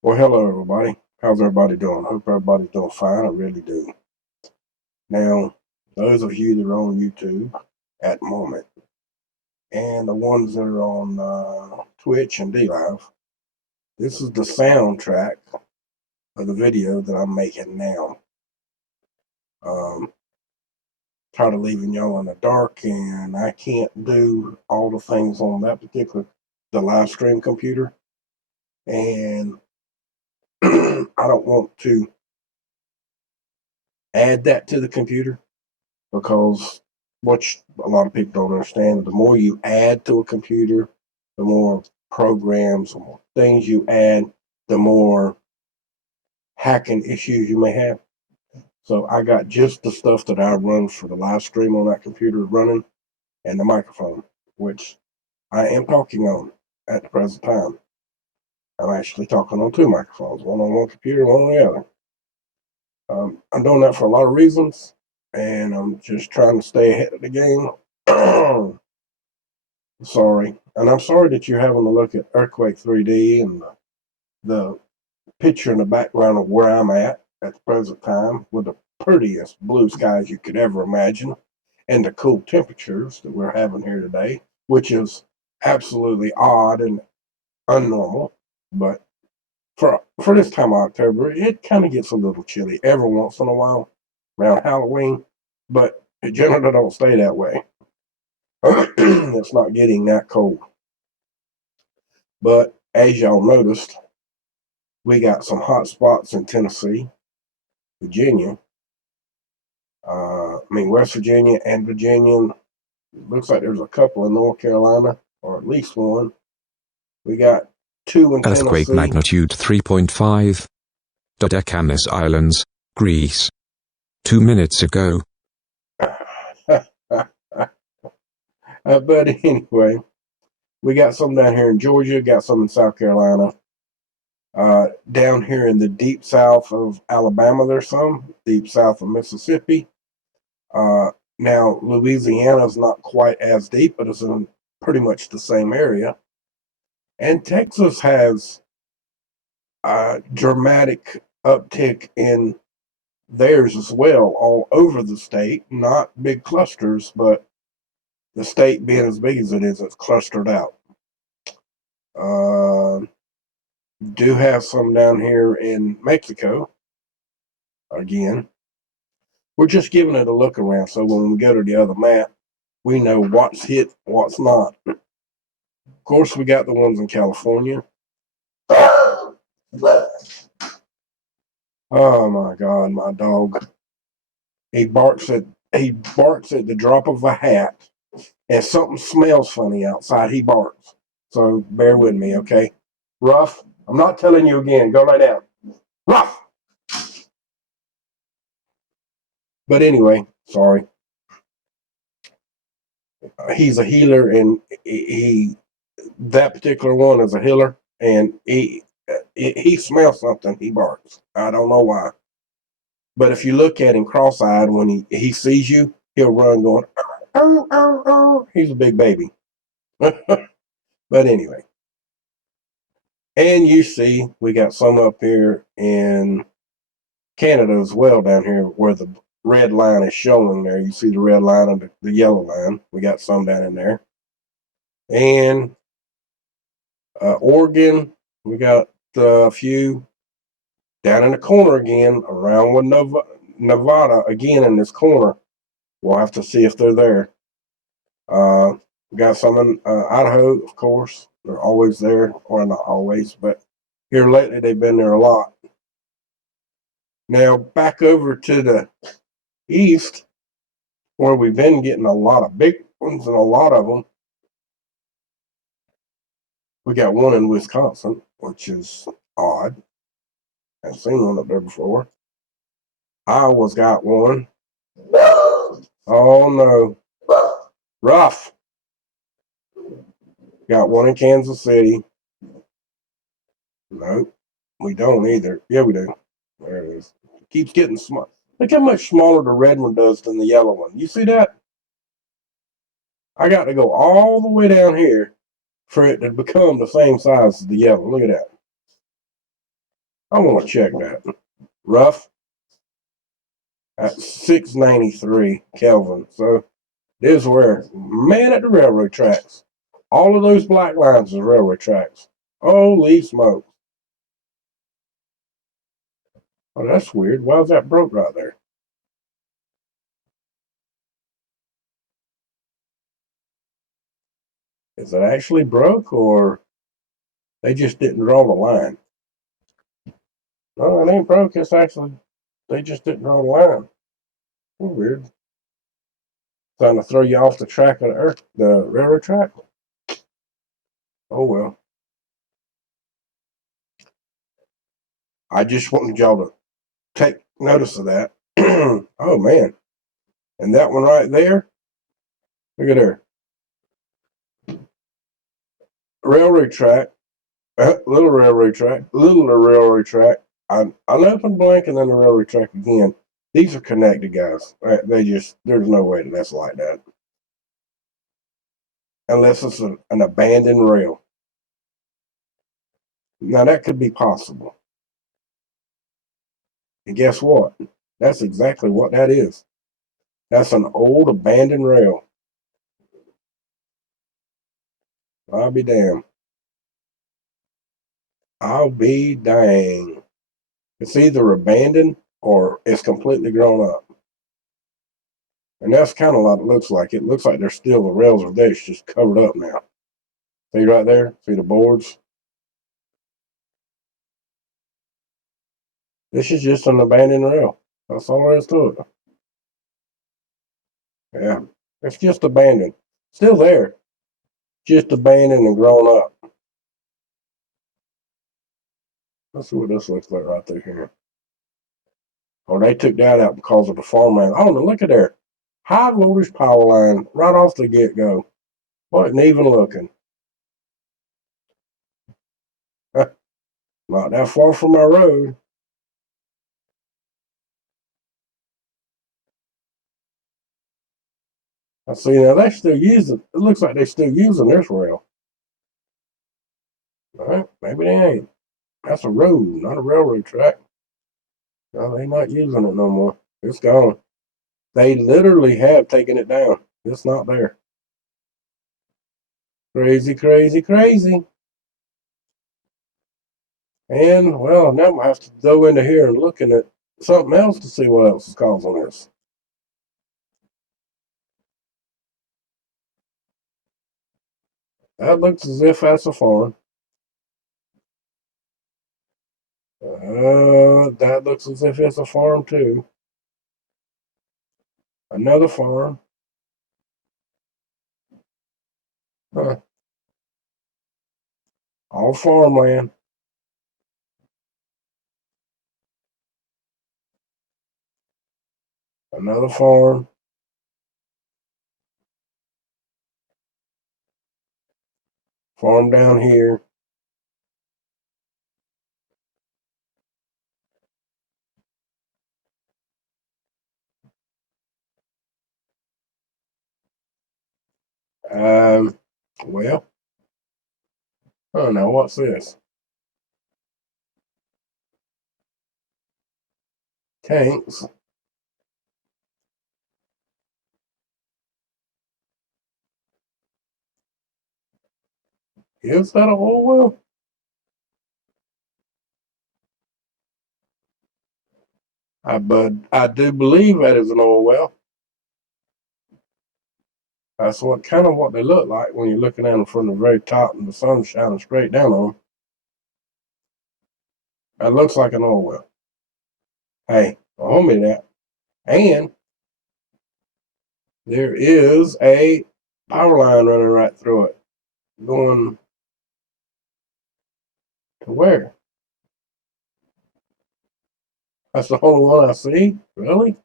Well, hello everybody. How's everybody doing? Hope everybody's doing fine. I really do. Now, those of you that are on YouTube at the moment, and the ones that are on Twitch and DLive, this is the soundtrack of the video that I'm making now. Um, Tired of leaving y'all in the dark, and I can't do all the things on that particular the live stream computer, and I don't want to add that to the computer because what a lot of people don't understand, the more you add to a computer, the more programs, the more things you add, the more hacking issues you may have. So I got just the stuff that I run for the live stream on that computer running and the microphone, which I am talking on at the present time. I'm actually talking on two microphones, one on one computer, one on the other. I'm doing that for a lot of reasons, and I'm just trying to stay ahead of the game. Sorry. And I'm sorry that you're having to look at Earthquake 3D and the picture in the background of where I'm at the present time with the prettiest blue skies you could ever imagine and the cool temperatures that we're having here today, which is absolutely odd and unnormal. But for this time of October, it kind of gets a little chilly every once in a while around Halloween, but it generally don't stay that way. It's not getting that cold. But as y'all noticed, we got some hot spots in Tennessee, Virginia. West Virginia and Virginia. Looks like there's a couple in North Carolina, or at least one. We got two in Earthquake Tennessee. magnitude 3.5. Dodecanus Islands, Greece. 2 minutes ago. But anyway, we got some down here in Georgia, got some in South Carolina. Down here in the deep south of Alabama, there's some. Deep south of Mississippi. Now, Louisiana's not quite as deep, but it's in pretty much the same area. And Texas has a dramatic uptick in theirs as well, all over the state. Not big clusters, but the state being as big as it is, it's clustered out. Do have some down here in Mexico. Again, we're just giving it a look around, so when we go to the other map, we know what's hit, what's not. Of course, we got the ones in California. Oh my God, my dog. He barks at the drop of a hat. If something smells funny outside, he barks. So bear with me, okay? Ruff, I'm not telling you again. Go lay down. Ruff! But anyway, sorry. He's a healer, and that particular one is a healer, and he smells something, he barks. I don't know why. But if you look at him cross-eyed when he sees you, he'll run going, oh, oh, oh. He's a big baby. But anyway. And you see, we got some up here in Canada as well, down here where the red line is showing there. You see the red line and the yellow line. We got some down in there. And Oregon, we got a few down in the corner again, around with Nevada again in this corner. We'll have to see if they're there. We got some in Idaho, of course. They're always there, or not always, but here lately they've been there a lot. Now back over to the east, where we've been getting a lot of big ones and a lot of them. We got one in Wisconsin, which is odd. I've seen one up there before. Iowa's got one. Oh no. Rough. Got one in Kansas City. Nope, we don't either. Yeah, we do. There it is. It keeps getting small. Look how much smaller the red one does than the yellow one. You see that? I got to go all the way down here for it to become the same size as the yellow. Look at that. I want to check that. Rough at 693 Kelvin. So this is where, man, at the railroad tracks. All of those black lines is railroad tracks. Holy smoke. Oh, that's weird. Why is that broke right there? Is it actually broke or they just didn't draw the line? No, it ain't broke. It's actually, they just didn't draw the line. Weird. Trying to throw you off the track of the railroad track. Oh well. I just wanted y'all to take notice of that. Oh man. And that one right there, look at there. Railroad track, little railroad track, littler railroad track, an open blank, and then the railroad track again. These are connected, guys. They just, there's no way that's like that. Unless it's an abandoned rail. Now that could be possible. And guess what? That's exactly what that is. That's an old abandoned rail. I'll be damned. I'll be dang. It's either abandoned or it's completely grown up. And that's kind of what it looks like. It looks like there's still the rails are there. It's just covered up now. See right there? See the boards? This is just an abandoned rail. That's all there is to it. Yeah. It's just abandoned. Still there. Just abandoned and grown up. Let's see what this looks like right there here. Oh, they took that out because of the farmland. Oh, no, look at there. High voltage power line right off the get-go. Wasn't even looking. Not that far from my road. I see now they still using it. Looks like they're still using this rail. All right, maybe they ain't. That's a road, not a railroad track. No, they're not using it no more. It's gone. They literally have taken it down. It's not there. Crazy, crazy, crazy. And well, now I have to go into here and look at something else to see what else is causing this. That looks as if that's a farm. That looks as if it's a farm too. Another farm. Huh. All farmland. Another farm. Farm down here. Well, oh no, what's this? Tanks. Is that a oil well? But I do believe that is an oil well. That's what they look like when you're looking at them from the very top and the sun's shining straight down on them. That looks like an oil well. Hey, hold me that. And there is a power line running right through it. Going to where? That's the only one I see? Really?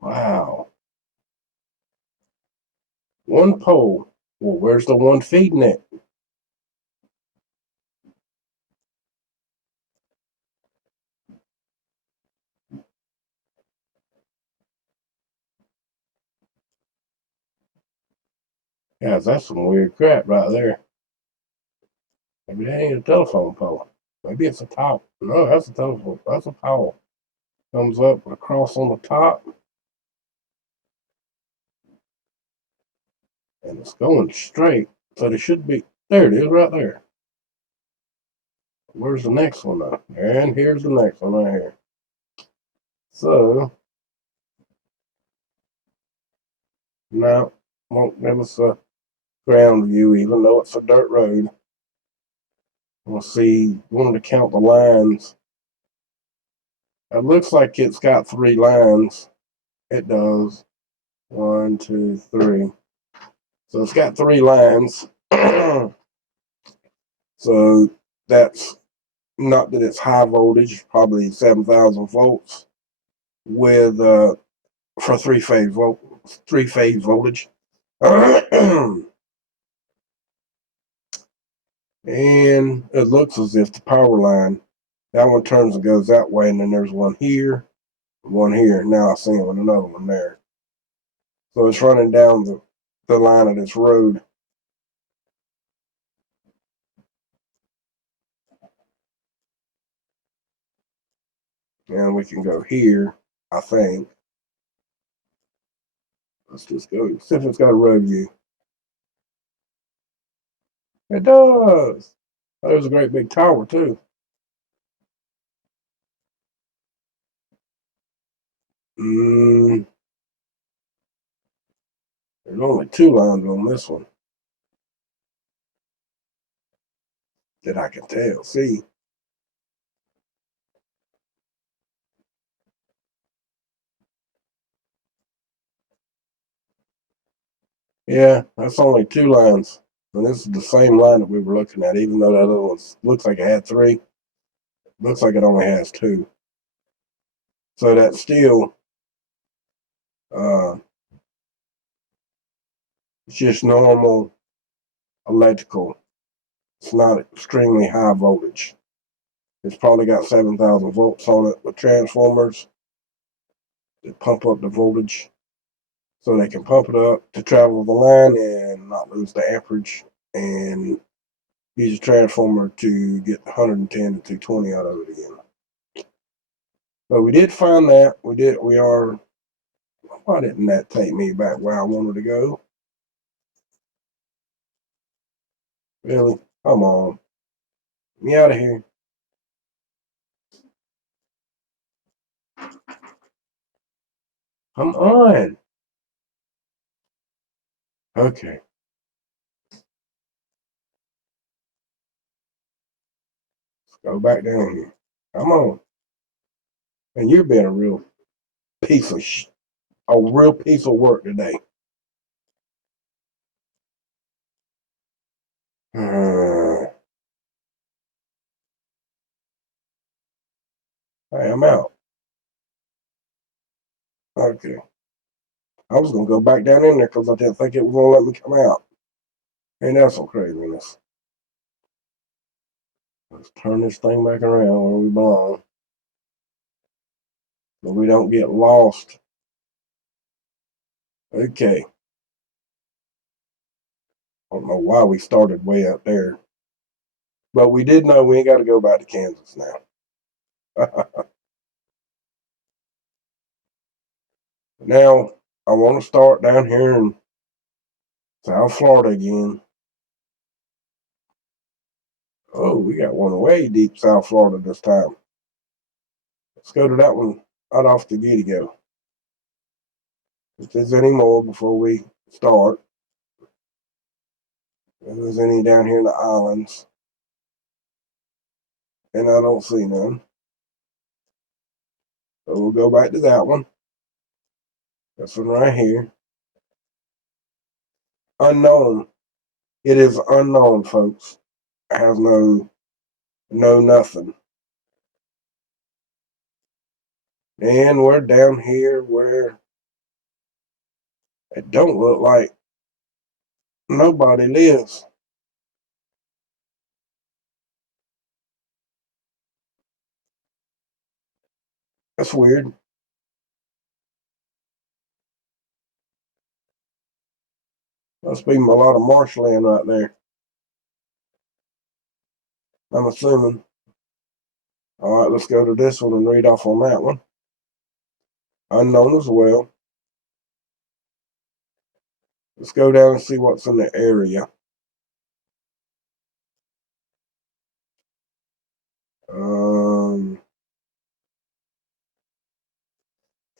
Wow. One pole. Well, where's the one feeding it? Yeah, that's some weird crap right there. Maybe that ain't a telephone pole. Maybe it's a tower. No, that's a telephone. That's a power. Comes up with a cross on the top, and it's going straight. So there should be. There it is, right there. Where's the next one though? And here's the next one right here. So now won't give us a ground view, even though it's a dirt road. We'll see. Wanted to count the lines. It looks like it's got 3 lines. It does. 1, 2, 3. So it's got 3 lines. So that's not that it's high voltage, probably 7,000 volts with for 3-phase voltage. And it looks as if the power line, that one turns and goes that way, and then there's one here, one here. Now I see it with another one there. So it's running down the line of this road. And we can go here, I think. Let's just go, see if it's got a road view. It does. Oh, there's a great big tower, too. There's only 2 lines on this one that I can tell. See? Yeah, that's only 2 lines. And this is the same line that we were looking at, even though that other one looks like it had 3. Looks like it only has 2. So that's still it's just normal electrical. It's not extremely high voltage. It's probably got 7,000 volts on it with transformers that pump up the voltage so they can pump it up to travel the line and not lose the amperage and use a transformer to get 110 to 220 out of it again. So we did find that. Why didn't that take me back where I wanted to go? Really? Come on. Get me out of here. Come on. Okay. Let's go back down here. Come on. And you're being a real piece of a real piece of work today. Hey, I'm out. Okay. I was gonna go back down in there because I didn't think it was gonna let me come out. Ain't that some craziness? Let's turn this thing back around where we belong. So we don't get lost. Okay. I don't know why we started way up there. But we did know we ain't got to go back to Kansas now. Now, I want to start down here in South Florida again. Oh, we got one way deep South Florida this time. Let's go to that one right off the get-go. If there's any more before we start. If there's any down here in the islands. And I don't see none. So we'll go back to that one. This one right here. Unknown. It is unknown, folks. It has no nothing. And we're down here where it don't look like nobody lives. That's weird. Must be a lot of marshland right there. I'm assuming. All right, let's go to this one and read off on that one. Unknown as well. Let's go down and see what's in the area.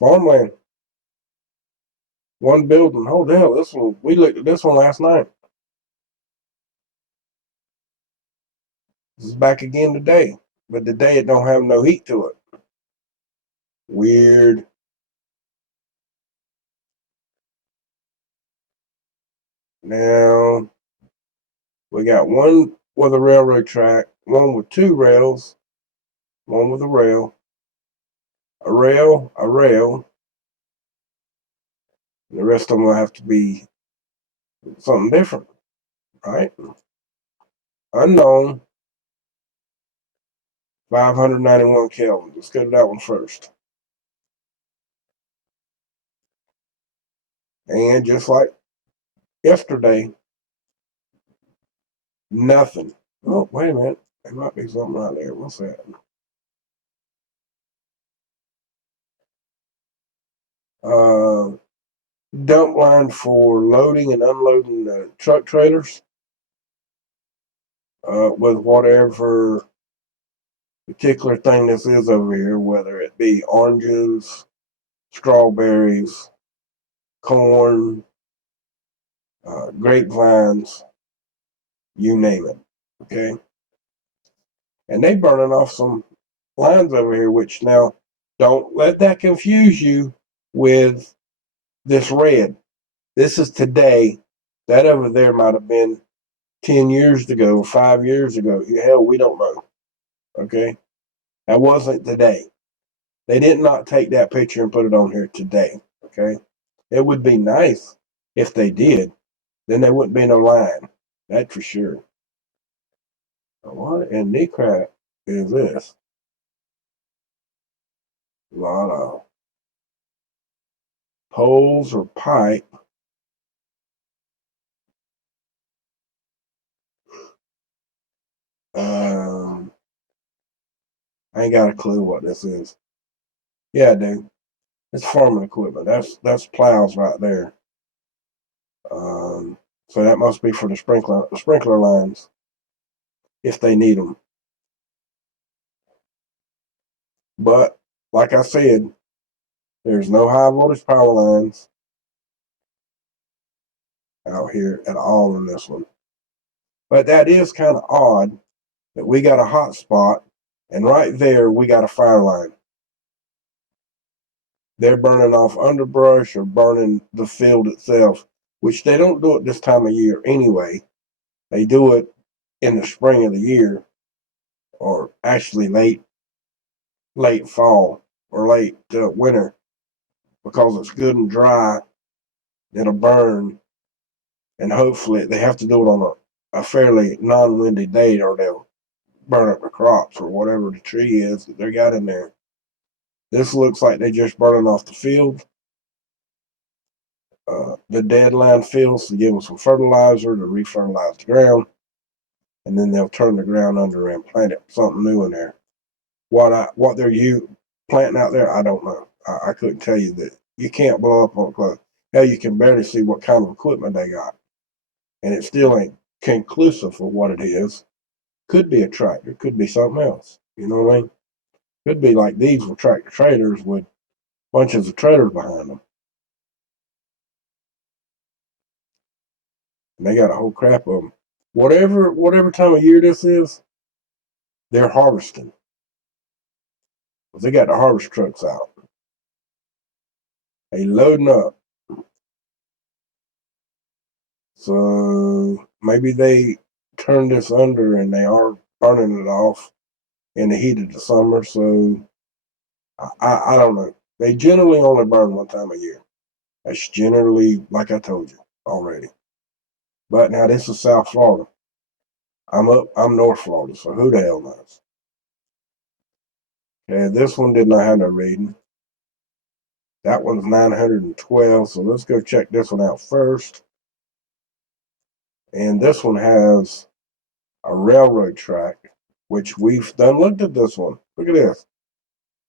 Farmland. One building. Oh, hell, this one. We looked at this one last night. This is back again today. But today it don't have no heat to it. Weird. Now, we got one with a railroad track, one with two rails, one with a rail, a rail, a rail. And the rest of them will have to be something different, right? Unknown, 591 Kelvin. Let's go to that one first. And just like yesterday, nothing. Oh, wait a minute. There might be something right there. What's that? Dump line for loading and unloading truck trailers with whatever particular thing this is over here, whether it be oranges, strawberries, corn, grapevines, you name it. Okay. And they burning off some lines over here, which now don't let that confuse you with this red. This is today. That over there might have been 10 years ago, 5 years ago. Hell, we don't know. Okay. That wasn't today. They did not take that picture and put it on here today. Okay. It would be nice if they did. Then there wouldn't be no line. That's for sure. What in the crap is this? A lot of poles or pipe. I ain't got a clue what this is. Yeah, dude. It's farming equipment. That's plows right there. So that must be for the sprinkler lines if they need them. But like I said, there's no high voltage power lines out here at all in this one. But that is kind of odd that we got a hot spot and right there we got a fire line. They're burning off underbrush or burning the field itself, which they don't do it this time of year anyway. They do it in the spring of the year, or actually late fall or late winter, because it's good and dry. It'll burn, and hopefully they have to do it on a fairly non-windy day, or they'll burn up the crops or whatever the tree is that they got in there. This looks like they're just burning off the field, the deadline fields, to give them some fertilizer to refertilize the ground, and then they'll turn the ground under and plant something new in there. What they're planting out there, I don't know. I couldn't tell you that. You can't blow up on close. Hell, you can barely see what kind of equipment they got, and it still ain't conclusive for what it is. Could be a tractor, could be something else. You know what I mean? Could be like these with tractor trailers with bunches of trailers behind them. And they got a whole crap of them. Whatever time of year this is, they're harvesting. They got the harvest trucks out. They loading up. So maybe they turned this under and they are burning it off in the heat of the summer. So I don't know. They generally only burn one time a year. That's generally, like I told you already. But now this is South Florida. I'm North Florida, so who the hell knows? Okay, this one did not have no reading. That one's 912, so let's go check this one out first. And this one has a railroad track which we've done looked at this one. Look at this.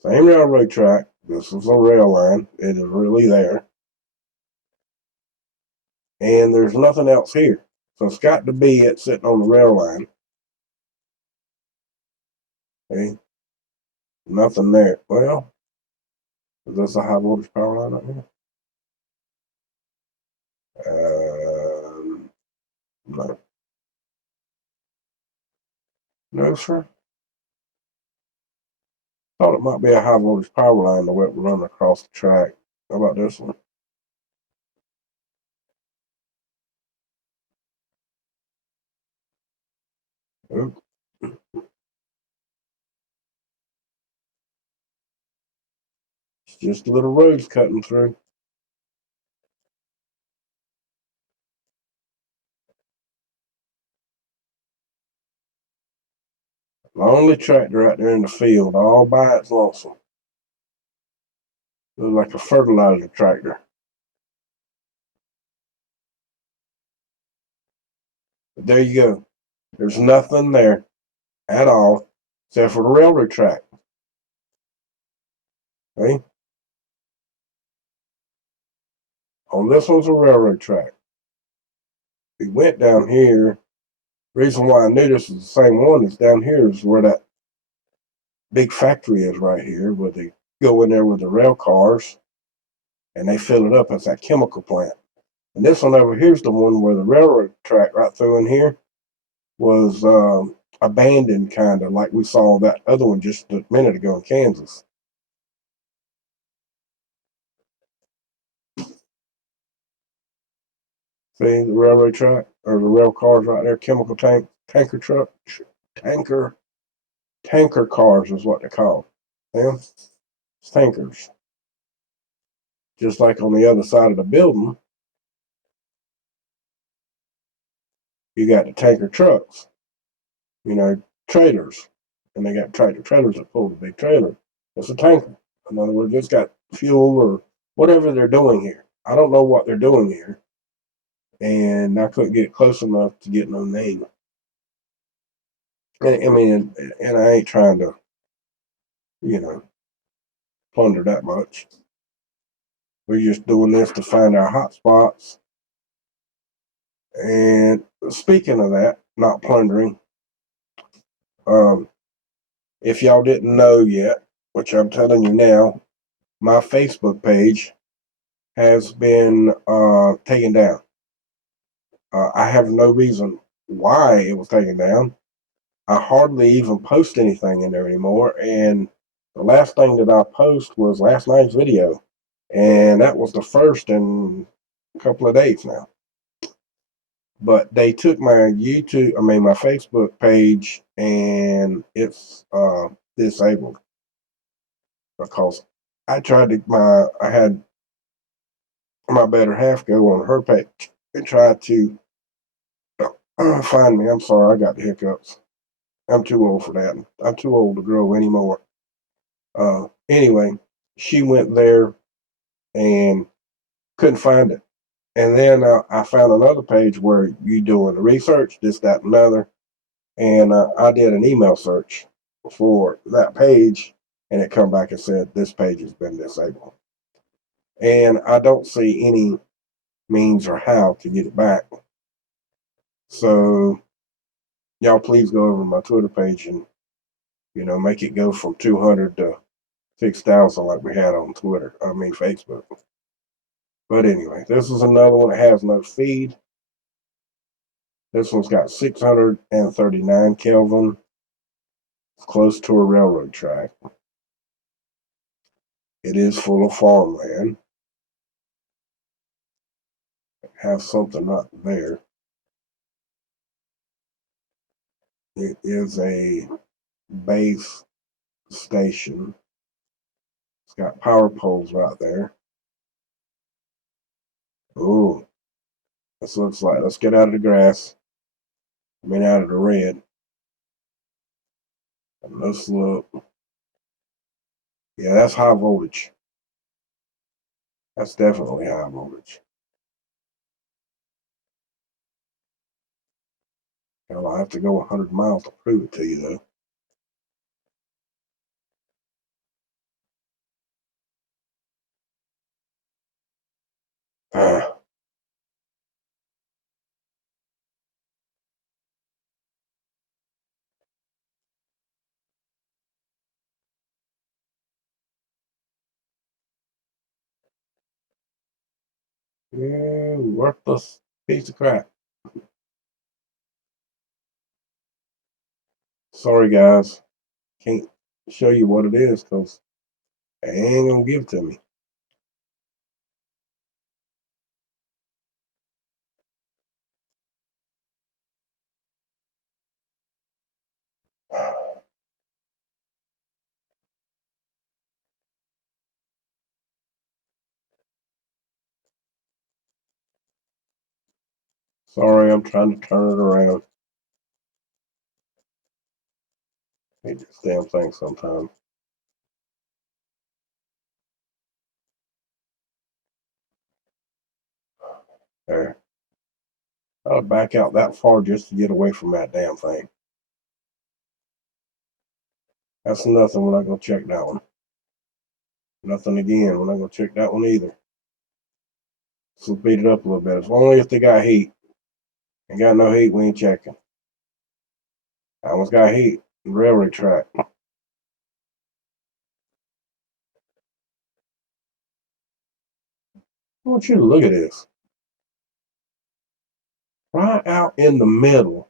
Same railroad track. This is a rail line. It is really there. And there's nothing else here. So it's got to be it sitting on the rail line. Okay. Nothing there. Well, is this a high voltage power line up here? No. No, sir. Thought it might be a high voltage power line the way it run across the track. How about this one? Oop. It's just little roads cutting through. Lonely tractor out there in the field, all by its lonesome. Looks like a fertilizer tractor. But there you go. There's nothing there at all except for the railroad track. Okay? On this one's a railroad track. We went down here. Reason why I knew this was the same one is down here is where that big factory is right here, where they go in there with the rail cars and they fill it up. It's that chemical plant. And this one over here is the one where the railroad track right through in here was abandoned, kind of like we saw that other one just a minute ago in Kansas. See the railroad track or the rail cars right there, chemical tanker truck, tanker cars is what they call them. It's tankers. Just like on the other side of the building, you got the tanker trucks, trailers, and they got tractor trailers that pull the big trailer. It's a tanker. In other words, it's got fuel or whatever they're doing here. I don't know what they're doing here, and I couldn't get close enough to get no name. I mean, and I ain't trying to, plunder that much. We're just doing this to find our hot spots. And speaking of that, not plundering, if y'all didn't know yet, which I'm telling you now, my Facebook page has been taken down. I have no reason why it was taken down. I hardly even post anything in there anymore. And the last thing that I post was last night's video. And that was the first in a couple of days now. But they took my my Facebook page, and it's disabled because I had my better half go on her page and try to find me. I'm sorry, I got the hiccups. I'm too old for that. I'm too old to grow anymore. Anyway, she went there and couldn't find it. And then I found another page where you doing the research, this, that, and another. And I did an email search for that page, and it come back and said this page has been disabled. And I don't see any means or how to get it back. So y'all please go over to my Twitter page and make it go from 200 to 6,000 like we had on Facebook. But anyway, this is another one that has no feed. This one's got 639 Kelvin. It's close to a railroad track. It is full of farmland. Have something up there. It is a base station. It's got power poles right there. Ooh, this looks like, let's get out of the grass. Out of the red. And let's look. Yeah, that's high voltage. That's definitely high voltage. Hell, I have to go 100 miles to prove it to you, though. Yeah, worthless piece of crap. Sorry, guys. Can't show you what it is because they ain't gonna give it to me. Sorry, I'm trying to turn it around. Hate this damn thing sometimes. There. I'll back out that far just to get away from that damn thing. That's nothing. We're not gonna check that one. Nothing again. We're not gonna check that one either. So beat it up a little bit. It's only if they got heat. Ain't got no heat, we ain't checking. That one's got heat. Railroad track. I want you to look at this. Right out in the middle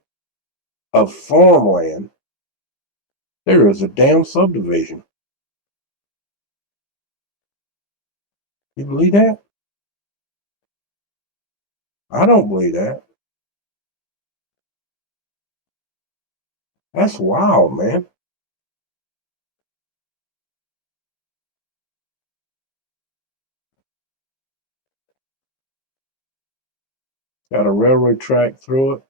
of farmland, there is a damn subdivision. You believe that? I don't believe that. That's wild, man. Got a railroad track through it.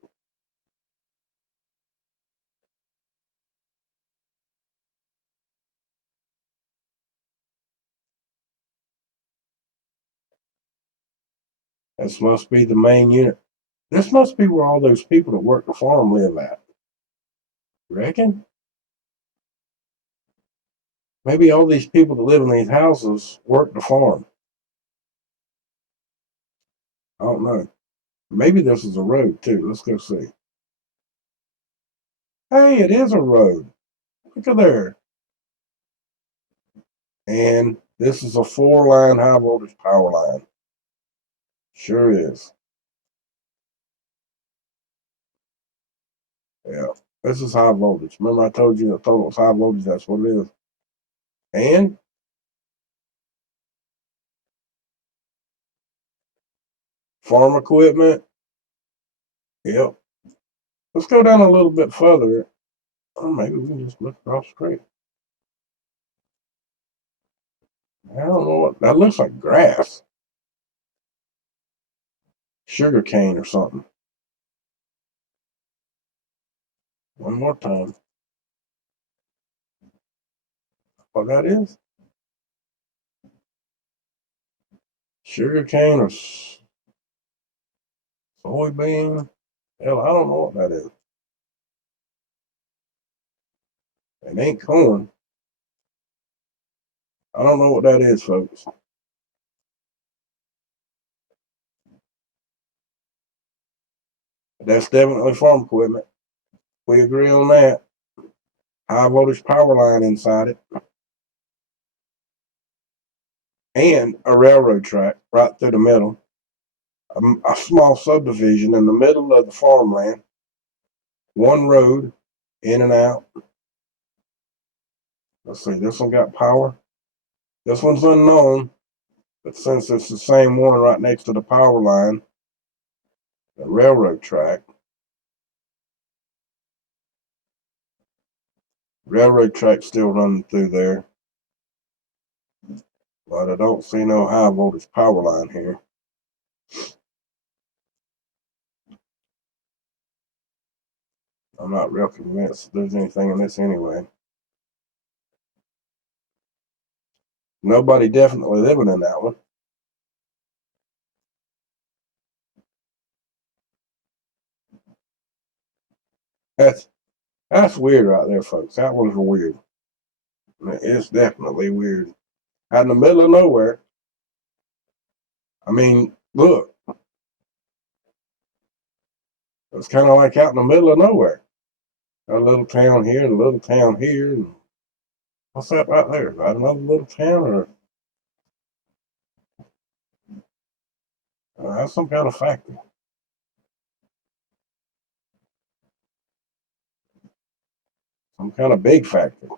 This must be the main unit. This must be where all those people that work the farm live at. Reckon? Maybe all these people that live in these houses work the farm. I don't know. Maybe this is a road too. Let's go see. Hey, it is a road. Look at there. And this is a 4-line high voltage power line. Sure is. Yeah. This is high voltage. Remember I told you I thought it was high voltage, that's what it is. And farm equipment. Yep. Let's go down a little bit further. Or maybe we can just look across the street. I don't know what that looks like. Grass. Sugar cane or something. One more time. What that is? Sugar cane or soybean? Hell, I don't know what that is. It ain't corn. I don't know what that is, folks. That's definitely farm equipment. We agree on that. High voltage power line inside it. And a railroad track right through the middle. A small subdivision in the middle of the farmland. One road in and out. Let's see, this one got power. This one's unknown, but since it's the same one right next to the power line, the railroad track, still running through there. But I don't see no high voltage power line here. I'm not real convinced there's anything in this anyway. Nobody definitely living in that one. That's weird right there, folks. That one's weird. It's definitely weird. Out in the middle of nowhere. I mean, look. It's kind of like out in the middle of nowhere. A little town here and a little town here. And what's that right there? Is that another little town or? That's some kind of factory. Some kind of big factory.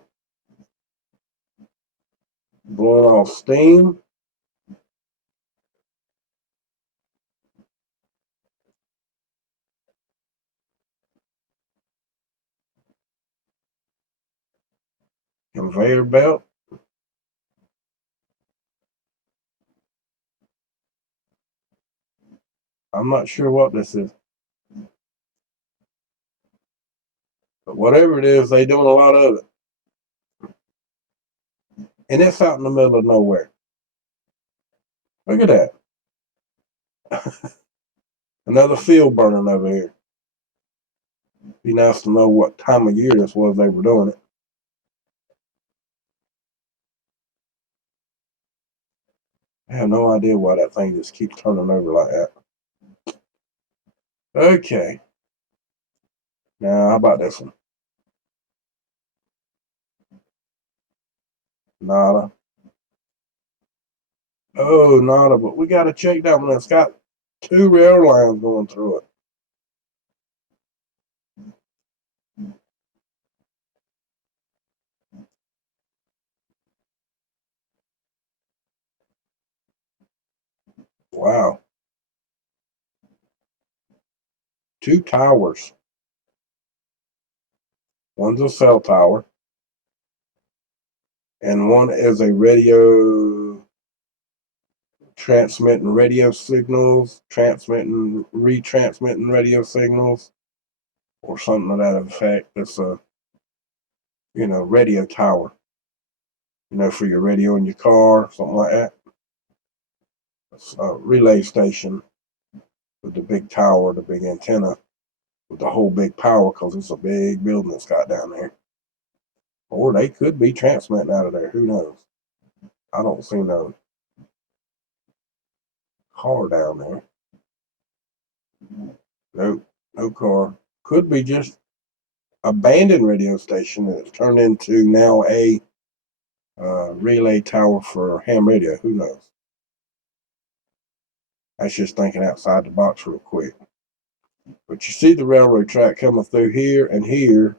Blowing off steam. Conveyor belt. I'm not sure what this is. But whatever it is, they doing a lot of it. And it's out in the middle of nowhere. Look at that. Another field burning over here. Be nice to know what time of year this was they were doing it. I have no idea why that thing just keeps turning over like that. Okay. Now, how about this one? Nada. Oh, nada. But we got to check that one. It's got 2 rail lines going through it. Wow. 2 towers. One's a cell tower, and one is a radio transmitting radio signals, retransmitting radio signals, or something to that effect. It's a, radio tower, for your radio in your car, something like that. It's a relay station with the big tower, the big antenna, with the whole big power, because it's a big building it's got down there. Or they could be transmitting out of there. Who knows? I don't see no car down there. Nope, no car. Could be just abandoned radio station that's turned into now a relay tower for ham radio. Who knows? That's just thinking outside the box real quick. But you see the railroad track coming through here and here,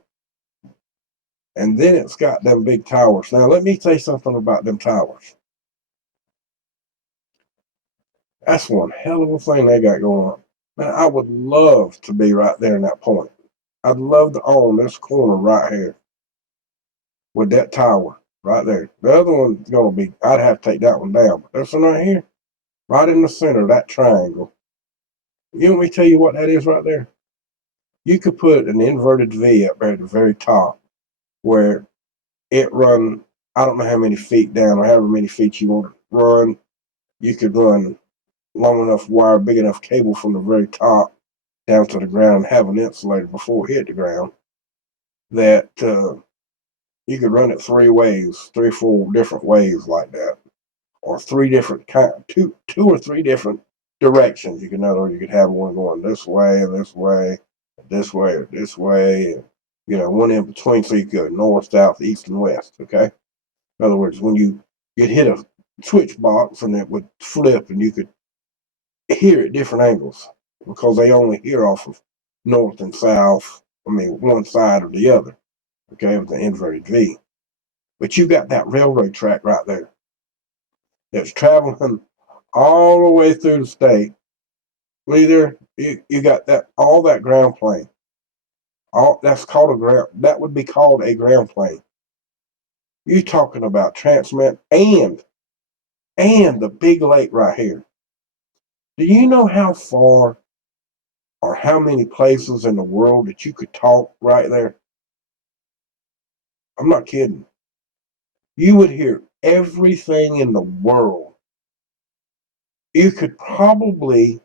and then it's got them big towers. Now, let me say something about them towers. That's one hell of a thing they got going on. Man, I would love to be right there in that point. I'd love to own this corner right here with that tower right there. The other one's going to be, I'd have to take that one down. But this one right here, right in the center of that triangle. You want me to tell you what that is right there? You could put an inverted V up there at the very top where it run, I don't know how many feet down or however many feet you want to run. You could run long enough wire, big enough cable from the very top down to the ground and have an insulator before it hit the ground that you could run it 3 ways, 3 or 4 different ways like that, or 3 different two or 3 different directions. You could, in other words, you could have one going this way and this way, this way or this way, and one in between, so you could go north, south, east, and west. Okay. In other words, when you'd hit a switch box and it would flip, and you could hear at different angles because they only hear off of north and south. I mean, one side or the other. Okay, with the inverted V. But you got that railroad track right there that's traveling all the way through the state. Either you got all that ground plane. That's called a ground. That would be called a ground plane. You're talking about transmit and the big lake right here. Do you know how far or how many places in the world that you could talk right there? I'm not kidding. You would hear everything in the world. You could probably,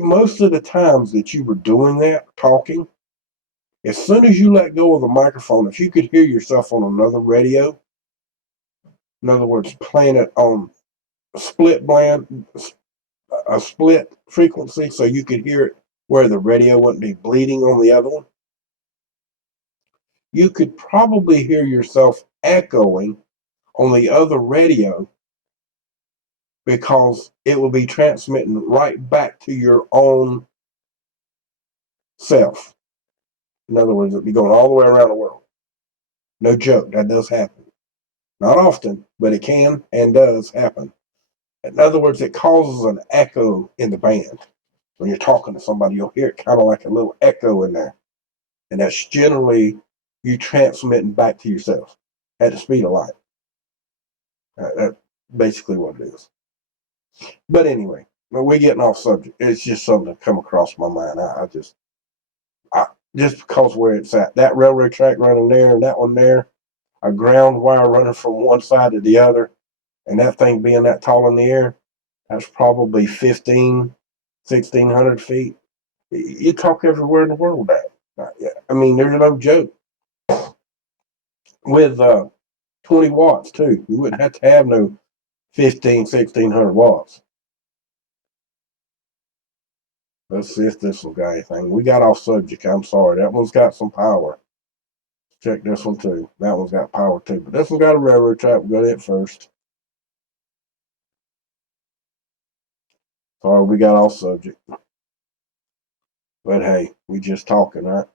most of the times that you were doing that, talking, as soon as you let go of the microphone, if you could hear yourself on another radio, in other words, playing it on a split frequency, so you could hear it where the radio wouldn't be bleeding on the other one, you could probably hear yourself echoing on the other radio because it will be transmitting right back to your own self. In other words, it'll be going all the way around the world. No joke, that does happen. Not often, but it can and does happen. In other words, it causes an echo in the band. When you're talking to somebody, you'll hear it kind of like a little echo in there. And that's generally you transmitting back to yourself at the speed of light. That's basically what it is. But anyway, we're getting off subject. It's just something that come across my mind. I just because where it's at, that railroad track running there and that one there, a ground wire running from one side to the other, and that thing being that tall in the air, that's probably 1,600 feet. You talk everywhere in the world that. I mean, there's no joke. With 20 watts too. You wouldn't have to have no 1,600 watts. Let's see if this one got anything. We got off subject. I'm sorry. That one's got some power. Check this one too. That one's got power too. But this one got a railroad track. We'll go to it first. Sorry, we got off subject. But hey, we just talking, right?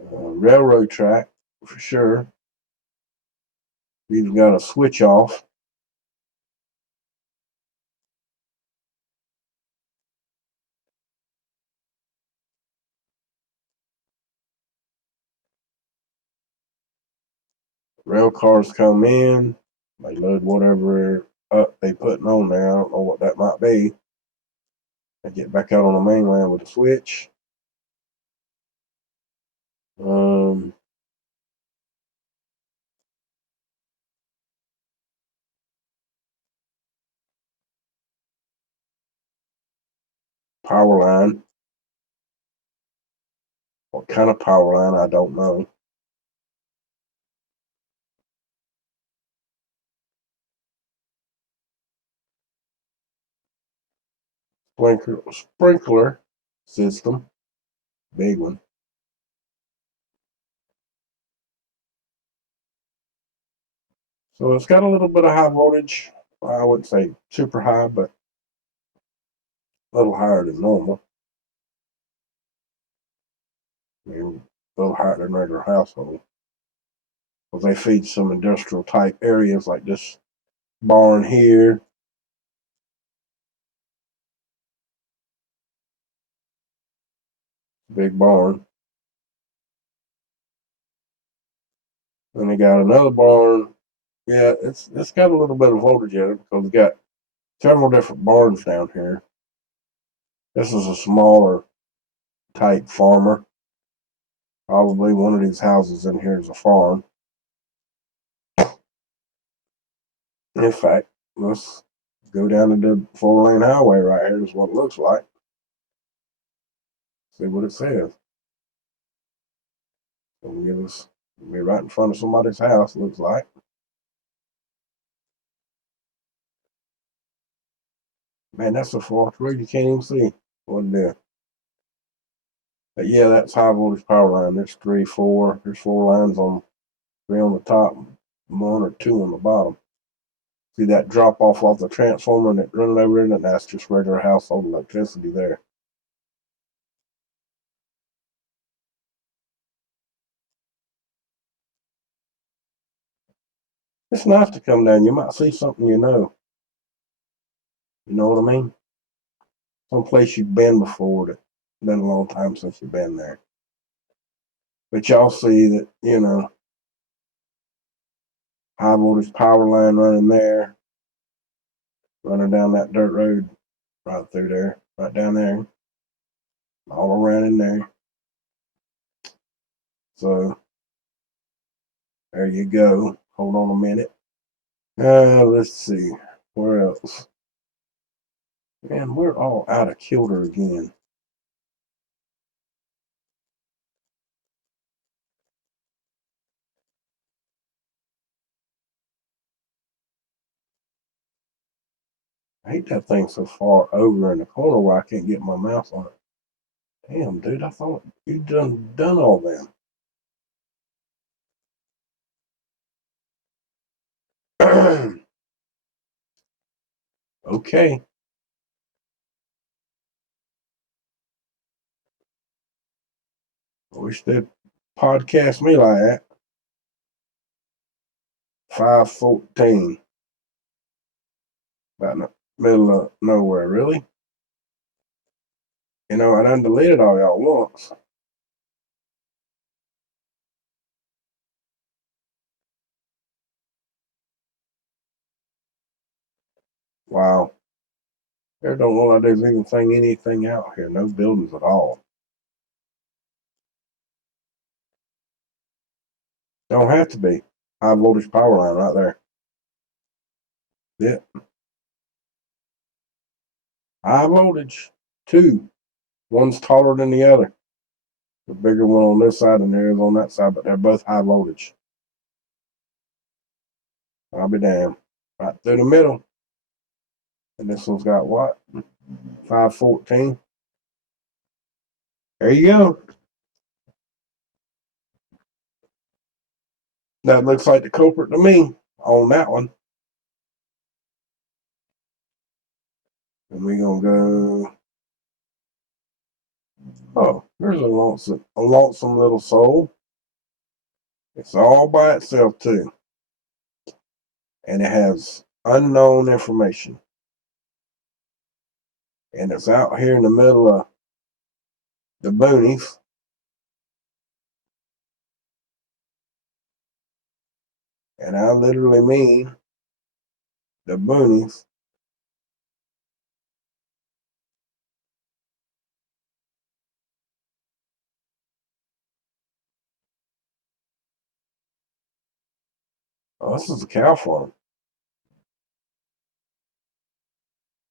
Railroad track, for sure. We've got a switch off. Rail cars come in. They load whatever up they putting on there. I don't know what that might be. They get back out on the mainland with a switch. Power line. What kind of power line? I don't know. Sprinkler system. Big one. So it's got a little bit of high voltage. I wouldn't say super high, but a little higher than normal. I mean, a little higher than regular household. Because they feed some industrial type areas like this barn here. Big barn. Then they got another barn. Yeah, it's got a little bit of voltage in it because it's got several different barns down here. This is a smaller type farmer. Probably one of these houses in here is a farm. In fact, let's go down to the 4-lane highway right here. This is what it looks like. See what it says. It'll give us, be right in front of somebody's house, looks like. Man, that's so far through you can't even see what it is. But yeah, that's high voltage power line. There's 3, 4. There's 4 lines on 3 on the top, 1 or 2 on the bottom. See that drop off the transformer and it running over in it? That's just regular household electricity there. It's nice to come down. You might see something you know. You know what I mean? Someplace you've been before that been a long time since you've been there. But y'all see that, high voltage power line running there, running down that dirt road right through there, right down there, all around in there. So there you go. Hold on a minute. Let's see. Where else? Man, we're all out of kilter again. I hate that thing so far over in the corner where I can't get my mouse on it. Damn, dude, I thought you'd done all them. Okay. I wish they'd podcast me like that. 5:14. About in the middle of nowhere, really. I done deleted all y'all once. Wow. There don't look like there's anything out here. No buildings at all. Don't have to be. High voltage power line right there. Yeah. High voltage. Two. One's taller than the other. The bigger one on this side and there is on that side, but they're both high voltage. I'll be damned. Right through the middle. And this one's got what? 514. There you go. That looks like the culprit to me on that one. And we're gonna go. Oh, there's a lonesome little soul. It's all by itself too, and it has unknown information, and it's out here in the middle of the boonies. And I literally mean the boonies. Oh, this is a cow farm.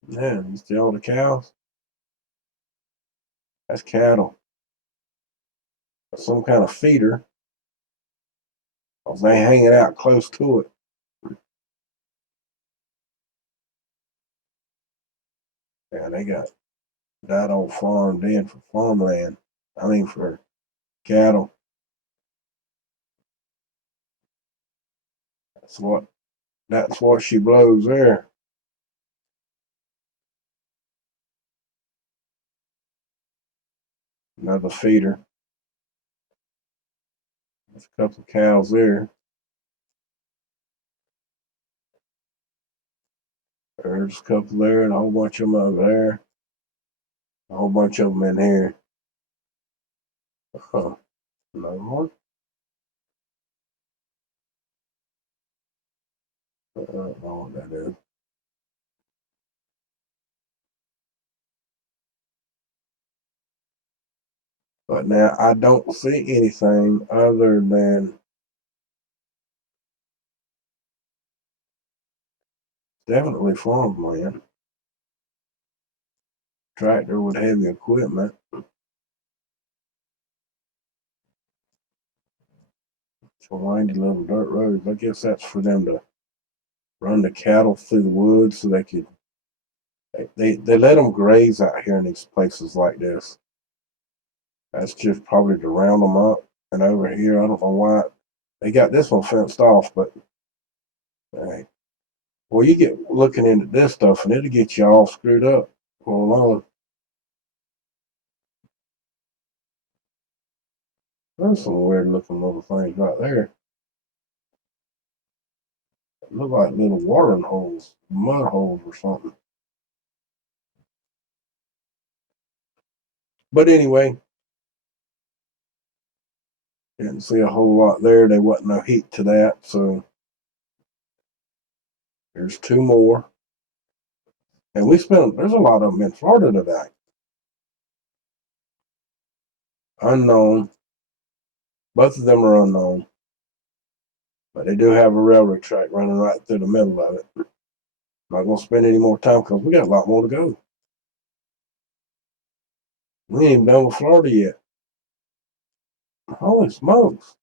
Yeah, you see all the cows? That's cattle. That's some kind of feeder. Cause they hanging out close to it. Yeah, they got that old farmed in for farmland. I mean for cattle. That's what she blows there. Another feeder. There's a couple of cows there. There's a couple there and a whole bunch of them over there. A whole bunch of them in here. Another one. I don't know what that is. But now I don't see anything other than definitely farmland. Tractor with heavy equipment. Some windy little dirt roads. I guess that's for them to run the cattle through the woods so they let them graze out here in these places like this. That's just probably to round them up. And over here, I don't know why they got this one fenced off, but hey, well, you get looking into this stuff and it'll get you all screwed up for long. There's some weird looking little things right there. They look like little watering holes, mud holes or something. But anyway, didn't see a whole lot there. There wasn't no heat to that, so there's two more. And there's a lot of them in Florida today. Unknown. Both of them are unknown. But they do have a railroad track running right through the middle of it. I'm not going to spend any more time because we got a lot more to go. We ain't even done with Florida yet. Holy smokes.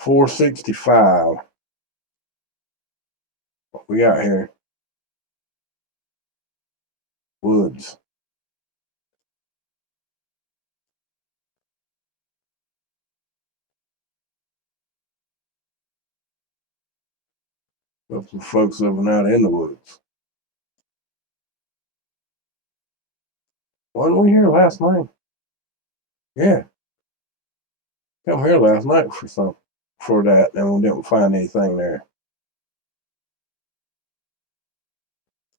$465. What we got here? Woods. Of some folks living out in the woods. Wasn't we here last night? Yeah. Come here last night for that, and we didn't find anything there.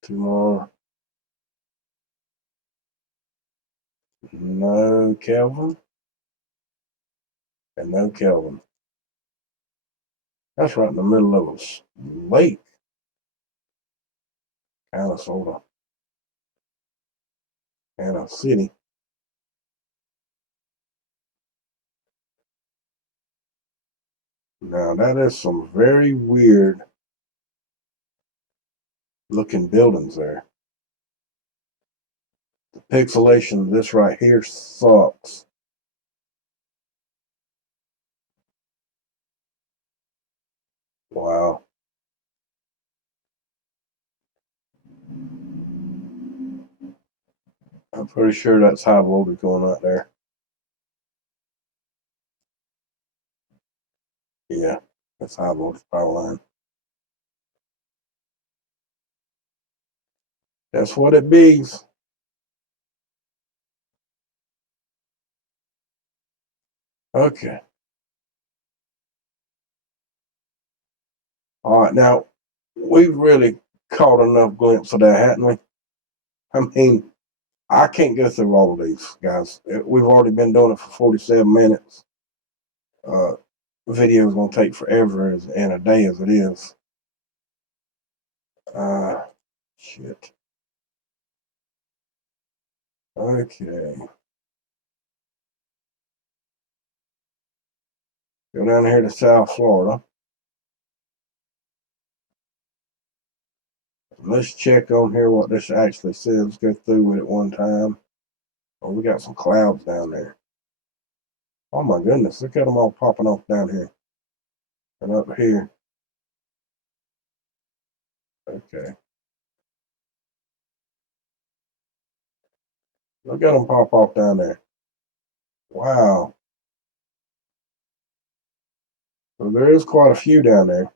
Two more. No Kelvin. And no Kelvin. That's right in the middle of a lake. Kind of, sort of. And a city. Now, that is some very weird looking buildings there. The pixelation of this right here sucks. Wow. I'm pretty sure that's high voltage going out there. Yeah, that's high voltage power line. That's what it bees. Okay. All right. Now, we've really caught enough glimpse of that, haven't we? I mean, I can't go through all of these, guys. We've already been doing it for 47 minutes. Video is going to take forever and a day as it is. Shit. Okay. Go down here to South Florida. Let's check on here what this actually says. Let's go through it at one time. Oh, we got some clouds down there. Oh my goodness, look at them all popping off down here. And up here. Okay. Look at them pop off down there. Wow. So there is quite a few down there.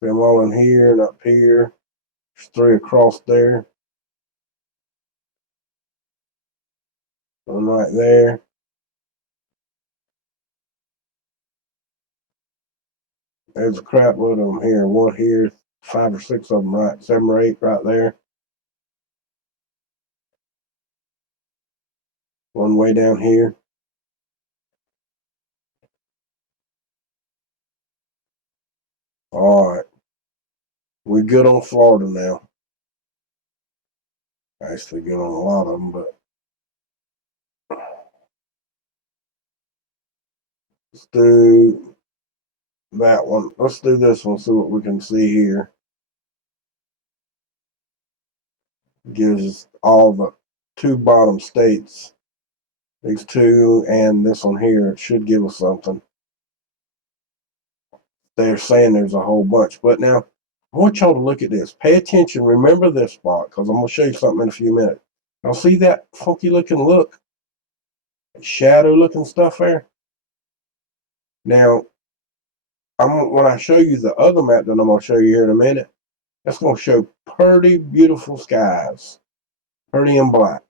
Them all in here and up here. There's 3 across there. One right there. There's a crap load of them here. One here, 5 or 6 of them, right? 7 or 8 right there. One way down here. All right. We're good on Florida now. Actually good on a lot of them, but let's do that one. Let's do this one, see what we can see here. Gives us all the 2 bottom states. These 2 and this one here. It should give us something. They're saying there's a whole bunch. But now, I want y'all to look at this. Pay attention. Remember this spot, because I'm going to show you something in a few minutes. Y'all see that funky looking look? Shadow looking stuff there? Now, when I show you the other map that I'm going to show you here in a minute, that's going to show pretty beautiful skies. Pretty and black.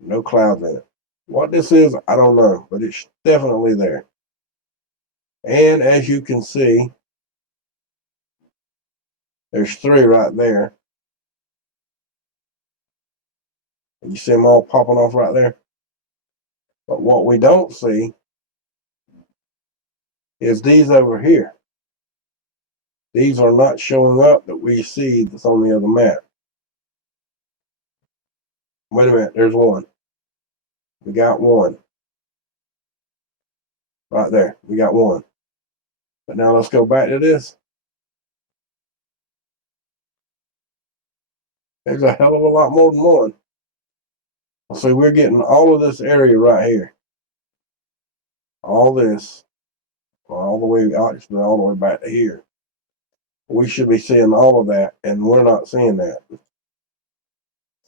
No clouds in it. What this is, I don't know, but it's definitely there. And as you can see, there's 3 right there. You see them all popping off right there? But what we don't see is these over here. These are not showing up that we see that's on the other map. Wait a minute, there's one. We got one. Right there, we got one. But now let's go back to this. There's a hell of a lot more than one. So we're getting all of this area right here. All this. All the way, actually all the way back to here. We should be seeing all of that, and we're not seeing that.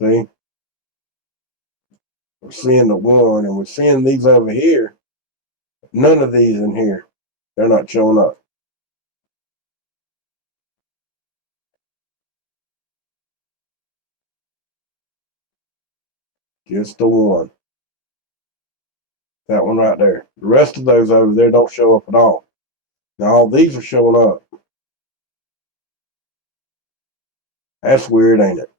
See? We're seeing the one, and we're seeing these over here. None of these in here. They're not showing up. Just the one. That one right there. The rest of those over there don't show up at all. Now all these are showing up. That's weird, ain't it?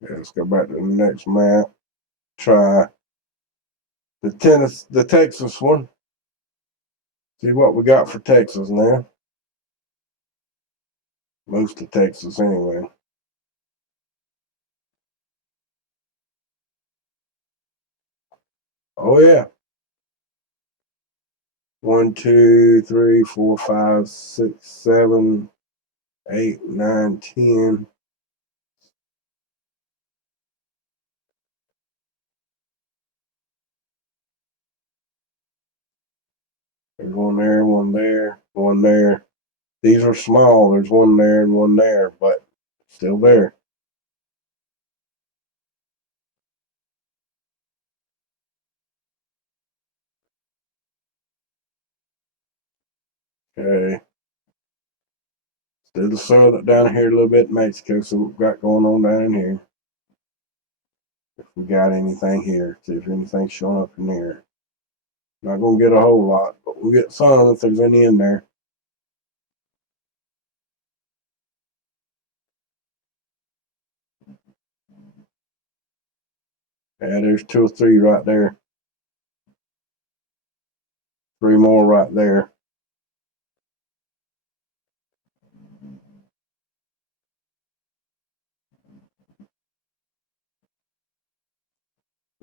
Yeah, let's go back to the next map. Try the Texas one. See what we got for Texas now. Most of Texas anyway. Oh yeah. 1, 2, 3, 4, 5, 6, 7, 8, 9, 10. There's one there, one there, one there. These are small. There's one there and one there, but still there. Okay. Do the southern down here a little bit in Mexico, so what we've got going on down in here. If we got anything here, see if anything's showing up in here. Not gonna get a whole lot, but we'll get some if there's any in there. Yeah, there's 2 or 3 right there. 3 more right there.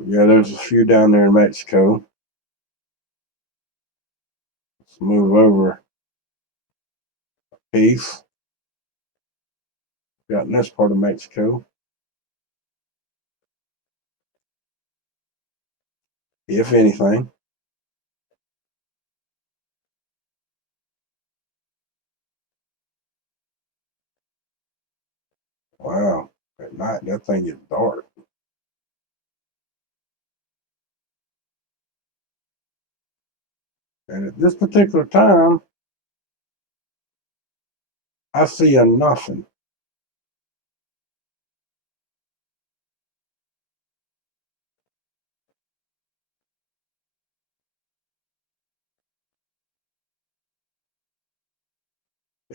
Yeah, there's a few down there in Mexico. Let's move over a piece. Got in this part of Mexico. If anything. Wow. At night, that thing gets dark. And at this particular time, I see a nothing.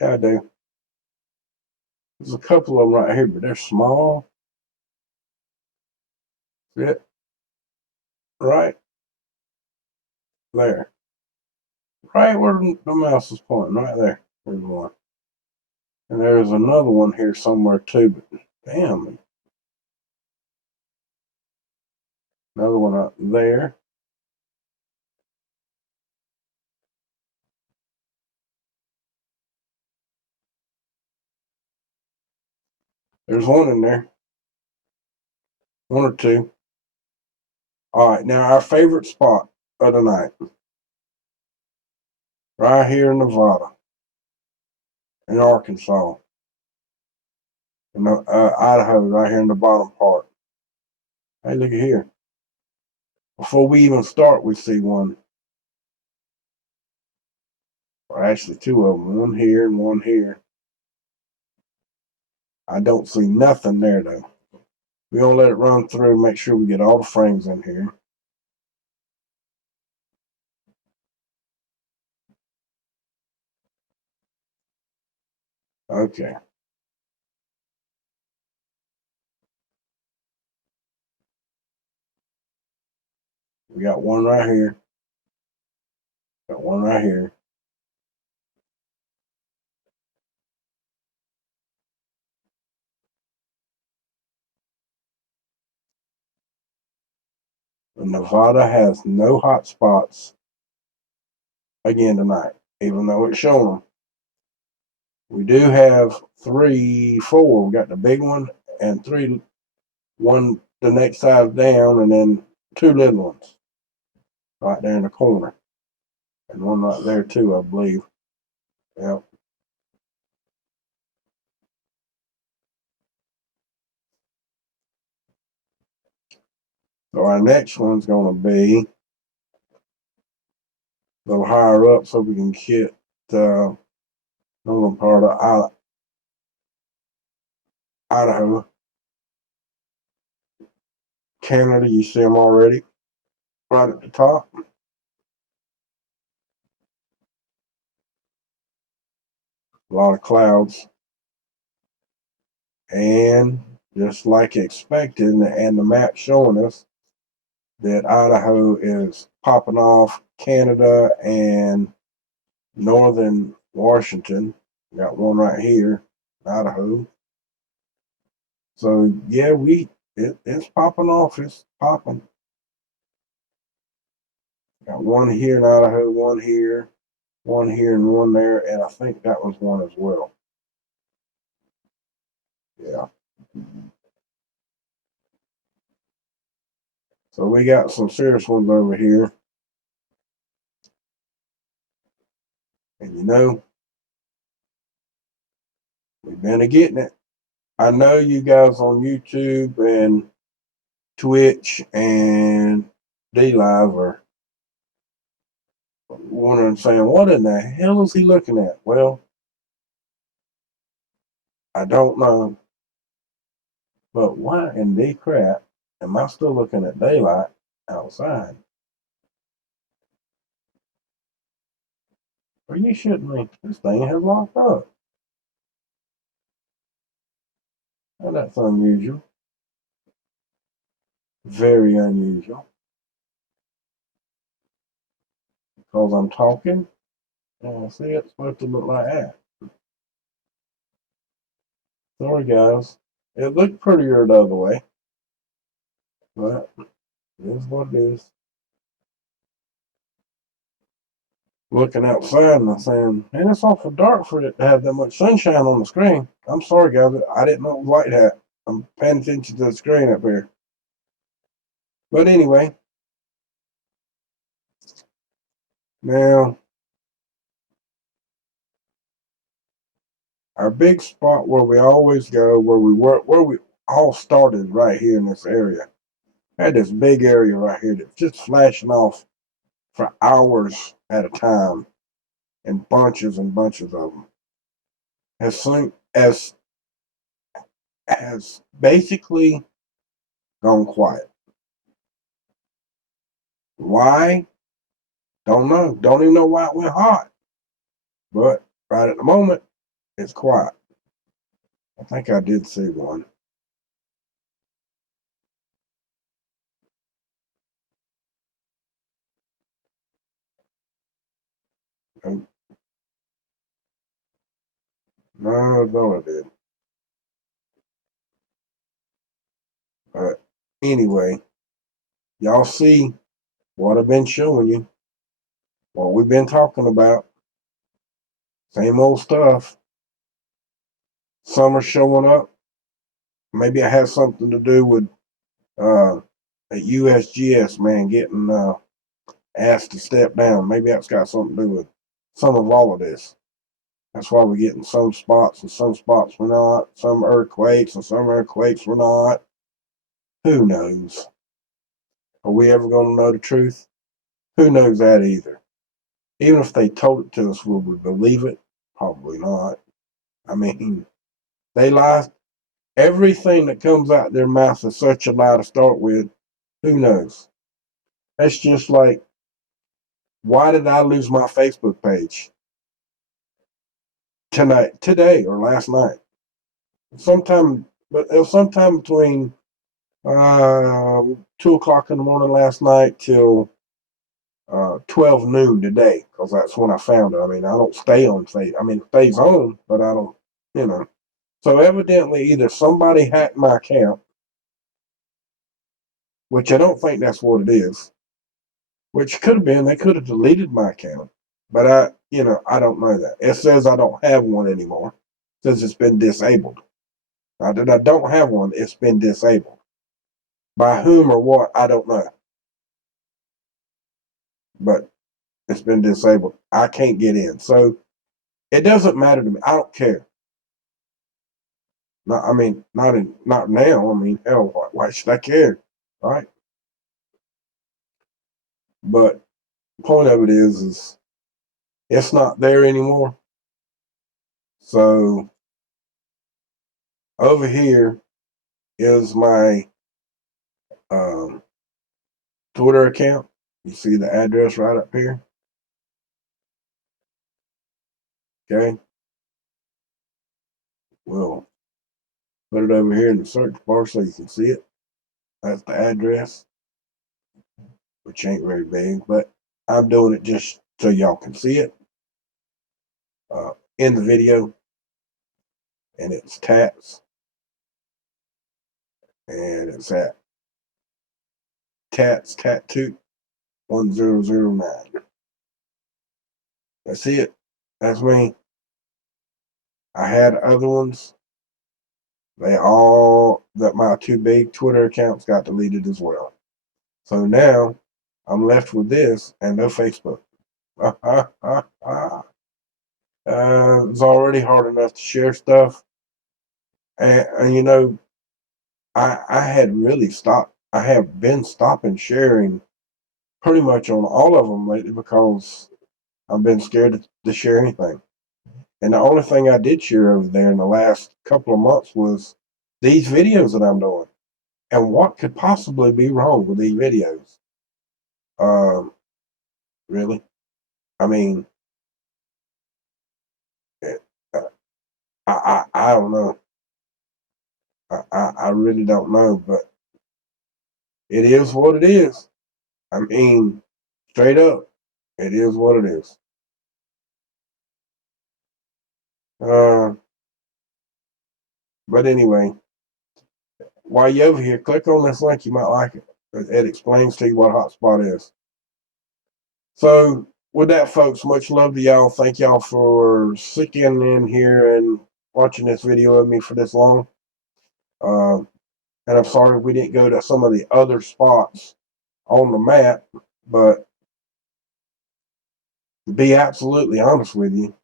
Yeah, I do. There's a couple of them right here, but they're small. Fit right there. Right where the mouse is pointing, right there. There's one. And there's another one here somewhere too, but damn. Another one up there. There's one in there. 1 or 2. All right, now our favorite spot of the night. Right here in Nevada. In Arkansas. In Idaho, right here in the bottom part. Hey, look at here. Before we even start, we see one. Or actually 2 of them. One here and one here. I don't see nothing there though. We're gonna let it run through, make sure we get all the frames in here. Okay. We got one right here. Got one right here. And Nevada has no hot spots again tonight, even though it's showing them. We do have 3, 4. We got the big one and 3, one the next size down, and then 2 little ones right there in the corner. And one right there too, I believe. Yep. So our next one's gonna be a little higher up so we can get northern part of Idaho. Canada, you see them already right at the top. A lot of clouds. And just like expected, and the map showing us that Idaho is popping off Canada and northern Washington. Got one right here, Idaho. So yeah, it's popping off. It's popping. Got one here in Idaho, one here, and one there, and I think that one's one as well. Yeah. So we got some serious ones over here. And you know, we've been getting it. I know you guys on YouTube and Twitch and DLive are wondering, saying, what in the hell is he looking at? Well, I don't know. But why in the crap am I still looking at daylight outside? Are you shitting me? This thing has locked up. And that's unusual. Very unusual. Because I'm talking. And see, it's supposed to look like that. Sorry, guys. It looked prettier the other way. But it is what it is. Looking outside and I'm saying, man, it's awful dark for it to have that much sunshine on the screen. I'm sorry, guys. I didn't know it was like that. I'm paying attention to the screen up here. But anyway, now our big spot where we always go, where we all started right here in this area. Had this big area right here that's just flashing off for hours at a time, and bunches and bunches of them. Has basically gone quiet. Why? Don't know. Don't even know why it went hot. But right at the moment, it's quiet. I think I did see one. No, I did. But anyway, y'all see what I've been showing you, what we've been talking about. Same old stuff. Summer showing up. Maybe it has something to do with a USGS man getting asked to step down. Maybe that's got something to do with some of all of this. That's why we're getting some spots and some spots we're not. Some earthquakes and some earthquakes we're not. Who knows? Are we ever going to know the truth? Who knows that either? Even if they told it to us, would we believe it? Probably not. I mean, they lie. Everything that comes out their mouth is such a lie to start with. Who knows? That's just like, why did I lose my Facebook page today, or last night? Sometime, but it was sometime between 2 o'clock in the morning last night till 12 noon today, because that's when I found it. I mean, I don't stay on Facebook. I mean, it stays on, but I don't, you know. So evidently, either somebody hacked my account, which I don't think that's what it is, which could have been, they could have deleted my account, but I don't know that. It says I don't have one anymore. It says it's been disabled. Now that I don't have one, it's been disabled. By whom or what, I don't know. But it's been disabled. I can't get in. So it doesn't matter to me. I don't care. Not now. I mean, hell, why should I care? Right? But the point of it is it's not there anymore. So over here is my Twitter account. You see the address right up here. Okay. We'll put it over here in the search bar so you can see it. That's the address, which ain't very big, but I'm doing it just so y'all can see it in the video. And it's Tats, and it's at Tats Tattoo 1009. That's it. That's me. I had other ones. My two big Twitter accounts got deleted as well. So now I'm left with this and no Facebook. It's already hard enough to share stuff. And you know, I had really stopped. I have been stopping sharing pretty much on all of them lately because I've been scared to share anything. And the only thing I did share over there in the last couple of months was these videos that I'm doing. And what could possibly be wrong with these videos? Really? I mean, uh, I don't know. I really don't know, but it is what it is. I mean, straight up, it is what it is. But anyway, while you're over here, click on this link. You might like it. It explains to you what hotspot is. So, with that, folks, much love to y'all. Thank y'all for sticking in here and watching this video of me for this long. And I'm sorry we didn't go to some of the other spots on the map, but to be absolutely honest with you,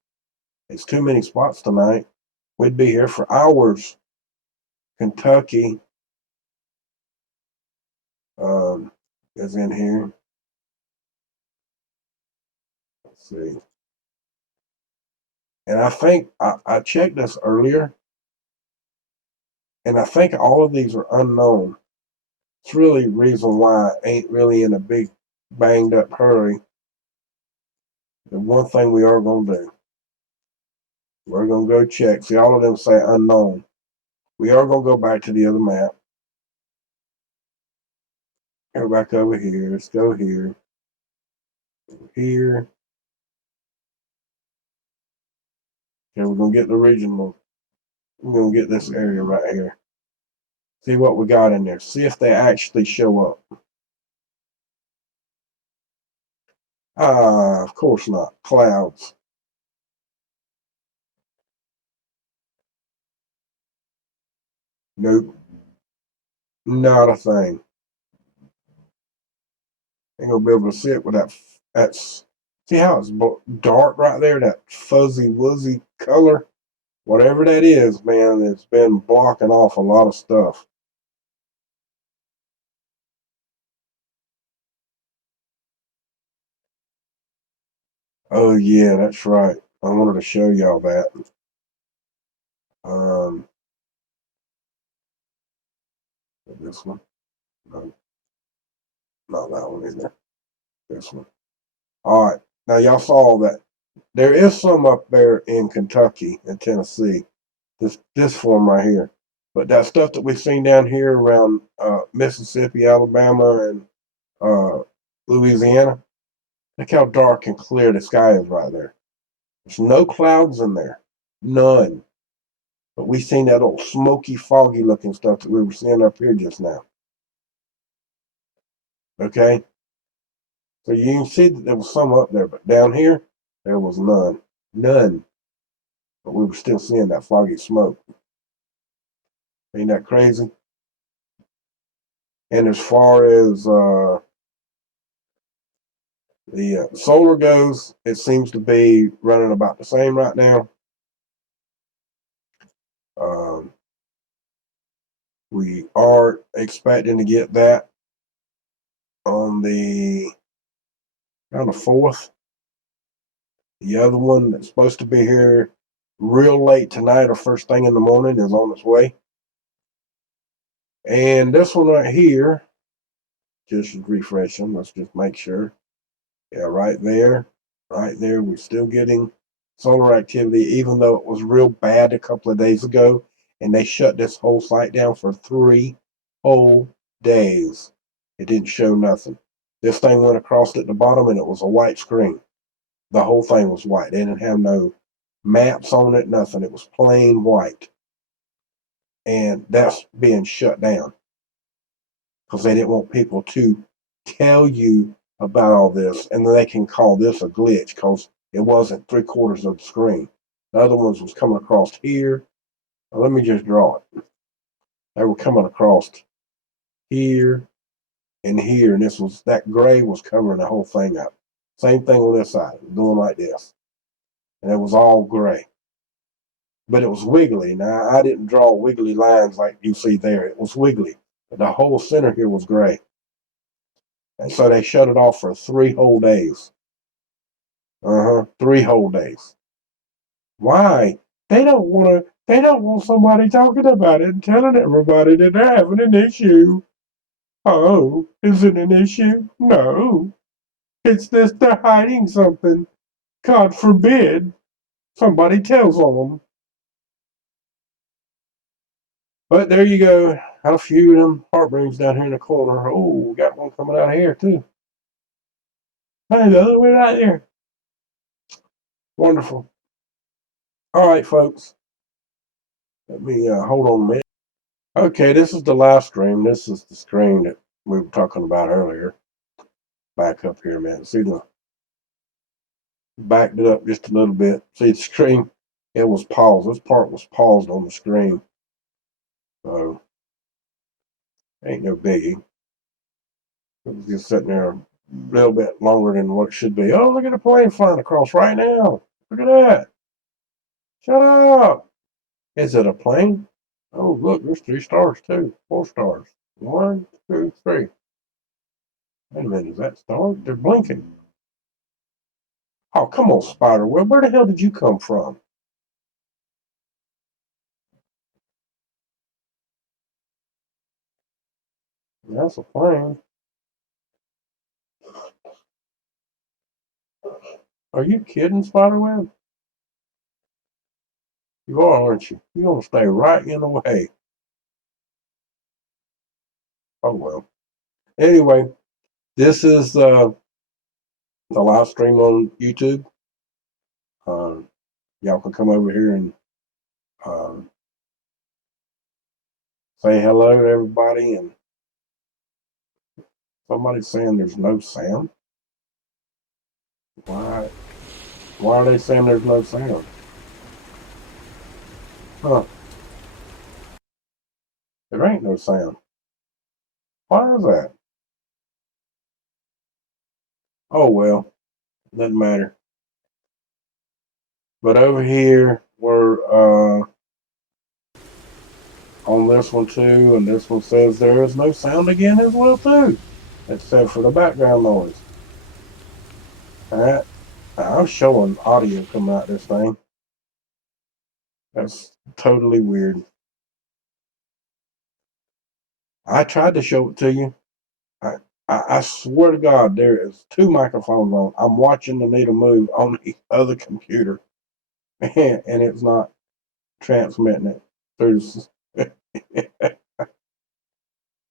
it's too many spots tonight. We'd be here for hours. Kentucky is in here. Let's see. And I think I checked this earlier, and I think all of these are unknown. It's really the reason why I ain't really in a big banged up hurry. The one thing we are going to do, we're going to go check. See, all of them say unknown. We are going to go back to the other map. Go back over here. Let's go here. Here. Okay, we're going to get the original. We're going to get this area right here. See what we got in there. See if they actually show up. Of course not. Clouds. Nope. Not a thing. Ain't gonna be able to see it with that. That's see how it's dark right there. That fuzzy wuzzy color, whatever that is, man. It's been blocking off a lot of stuff. Oh yeah, that's right. I wanted to show y'all that. This one. No, not that one either. This one. All right. Now y'all saw that there is some up there in Kentucky and Tennessee. This form right here. But that stuff that we've seen down here around Mississippi, Alabama, and Louisiana, look how dark and clear the sky is right there. There's no clouds in there. None. But we seen that old smoky, foggy looking stuff that we were seeing up here just now. Okay? So you can see that there was some up there, but down here, there was none. None. But we were still seeing that foggy smoke. Ain't that crazy? And as far as the solar goes, it seems to be running about the same right now. We are expecting to get that on the 4th. The other one that's supposed to be here real late tonight or first thing in the morning is on its way. And this one right here just refresh them. Let's just make sure. Yeah, right there. We're still getting solar activity, even though it was real bad a couple of days ago. And they shut this whole site down for 3 whole days. It didn't show nothing. This thing went across at the bottom and it was a white screen. The whole thing was white. They didn't have no maps on it, nothing. It was plain white. And that's being shut down because they didn't want people to tell you about all this, and then they can call this a glitch because it wasn't 3/4 of the screen. The other ones was coming across here. Now, let me just draw it. They were coming across here and here, and that gray was covering the whole thing up. Same thing on this side, doing like this, and it was all gray, but it was wiggly. Now I didn't draw wiggly lines like you see there. It was wiggly, but the whole center here was gray. And so they shut it off for 3 whole days. 3 whole days. Why? They don't want somebody talking about it and telling everybody that they're having an issue. Oh, is it an issue? No. It's this they're hiding something. God forbid somebody tells on them. But there you go. Had a few of them heartburns down here in the corner. Oh, we got one coming out of here too. Hey, the other way right there. Wonderful. All right, folks. Let me hold on a minute. Okay, this is the live stream. This is the screen that we were talking about earlier. Back up here, man. See backed it up just a little bit. See the screen? It was paused. This part was paused on the screen. So ain't no biggie. It was just sitting there a little bit longer than what it should be. Oh, look at the plane flying across right now. Look at that. Shut up. Is it a plane? Oh, look, there's 3 stars too. 4 stars. 1, 2, 3. Wait a minute, is that star? They're blinking. Oh, come on, Spiderweb. Where the hell did you come from? That's a plane. Are you kidding, Spiderweb? You are, aren't you? You're going to stay right in the way. Oh, well. Anyway, this is the live stream on YouTube. Y'all can come over here and say hello to everybody. And somebody's saying there's no sound. Why are they saying there's no sound? Huh. There ain't no sound. Why is that? Oh, well. Doesn't matter. But over here, we're on this one too, and this one says there is no sound again as well too, except for the background noise. Alright, I'm showing audio coming out this thing. That's totally weird. I tried to show it to you. I swear to God, there is 2 microphones on. I'm watching the needle move on the other computer, and it's not transmitting it through.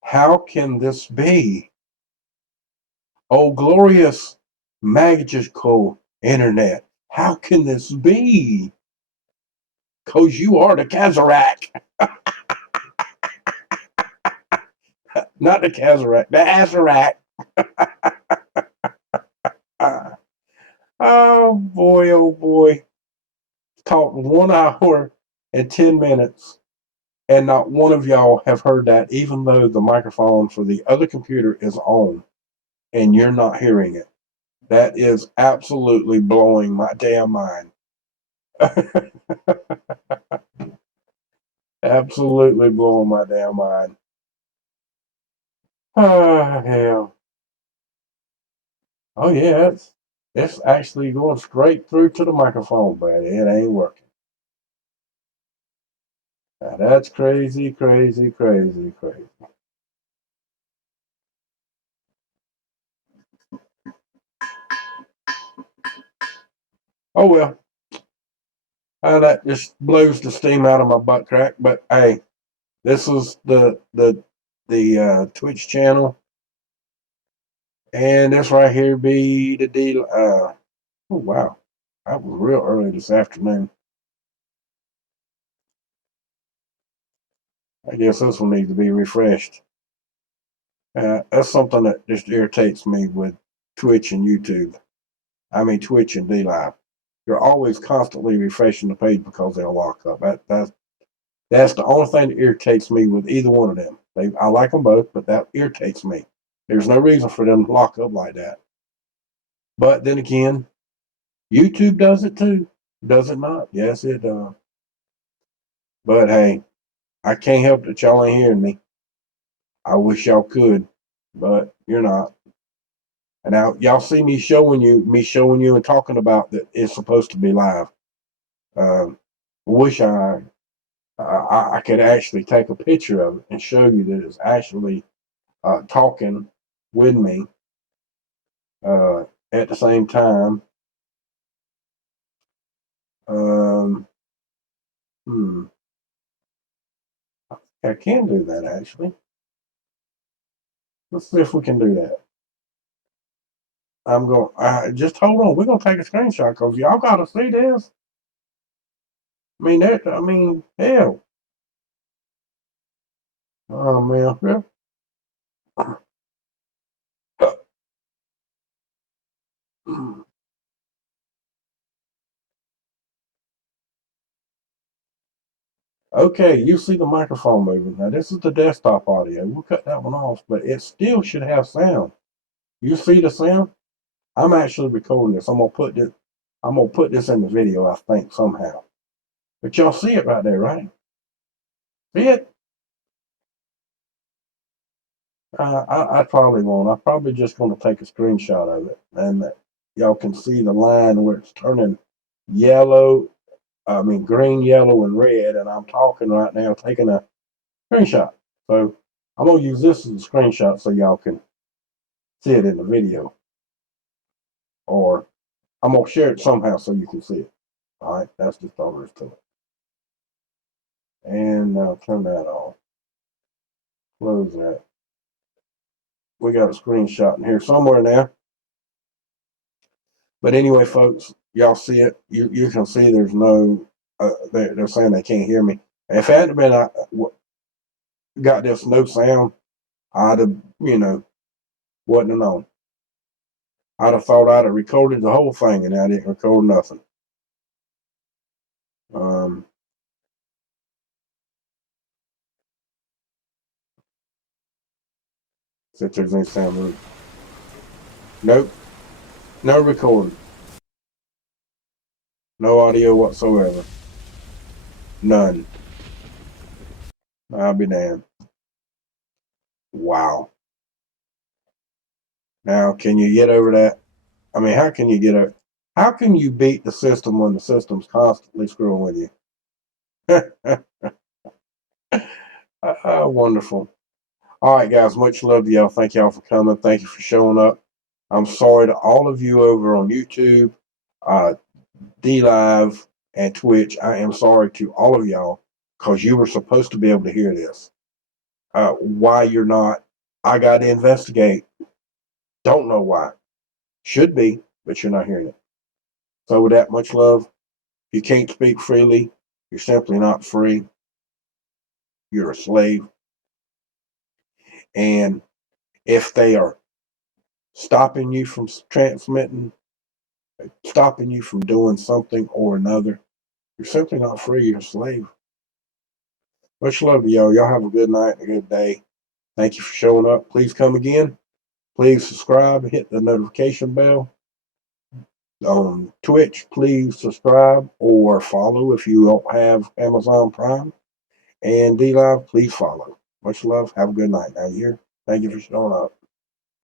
How can this be? Oh, glorious, magical internet. How can this be? Because you are the Kazarac. Not the Kazarac, the Azarac. Oh boy. Talked 1 hour and 10 minutes, and not one of y'all have heard that, even though the microphone for the other computer is on, and you're not hearing it. That is absolutely blowing my damn mind. Absolutely blowing my damn mind. Ah, hell. Oh, yeah, it's actually going straight through to the microphone, but it ain't working. Now, that's crazy. Oh well. That just blows the steam out of my butt crack. But hey, this was the Twitch channel, and this right here be the deal. Oh wow, that was real early this afternoon. I guess this one needs to be refreshed. That's something that just irritates me with Twitch and YouTube. I mean Twitch and DLive. You're always constantly refreshing the page because they'll lock up. That's the only thing that irritates me with either one of them. I like them both, but that irritates me. There's no reason for them to lock up like that. But then again, YouTube does it too. Does it not? Yes, it does. But hey, I can't help that y'all ain't hearing me. I wish y'all could, but you're not. And now y'all see me showing you and talking about that it's supposed to be live. Wish I could actually take a picture of it and show you that it's actually talking with me at the same time. I can do that actually. Let's see if we can do that. I'm going. Just hold on. We're gonna take a screenshot because y'all gotta see this. I mean, hell. Oh man. Okay, you see the microphone moving. Now this is the desktop audio. We'll cut that one off, but it still should have sound. You see the sound? I'm actually recording this. I'm gonna put this in the video, I think, somehow. But y'all see it right there, right? See it? I probably won't. I'm probably just gonna take a screenshot of it, and y'all can see the line where it's turning yellow. I mean green, yellow, and red. And I'm talking right now, taking a screenshot. So I'm gonna use this as a screenshot so y'all can see it in the video, or I'm gonna share it somehow so you can see it. All right, that's just all there is to it. And now turn that off. Close that. We got a screenshot in here somewhere now. But anyway, folks, y'all see it. You can see there's no. They're saying they can't hear me. If it hadn't been got this no sound, I'd have wouldn't have known. I'd have thought I'd have recorded the whole thing, and I didn't record nothing. See if there's any sound. Nope. No recording. No audio whatsoever. None. I'll be damned. Wow. Now, can you get over that? I mean, how can you beat the system when the system's constantly screwing with you? Wonderful. All right, guys, much love to y'all. Thank y'all for coming. Thank you for showing up. I'm sorry to all of you over on YouTube, DLive, and Twitch. I am sorry to all of y'all because you were supposed to be able to hear this. Why you're not, I got to investigate. Don't know why. Should be, but you're not hearing it. So with that, much love. If you can't speak freely, you're simply not free. You're a slave. And if they are stopping you from transmitting, stopping you from doing something or another, you're simply not free. You're a slave. Much love to y'all. Y'all have a good night and a good day. Thank you for showing up. Please come again. Please subscribe. Hit the notification bell. On Twitch, please subscribe or follow if you don't have Amazon Prime. And DLive, please follow. Much love. Have a good night. Now, thank you for showing up.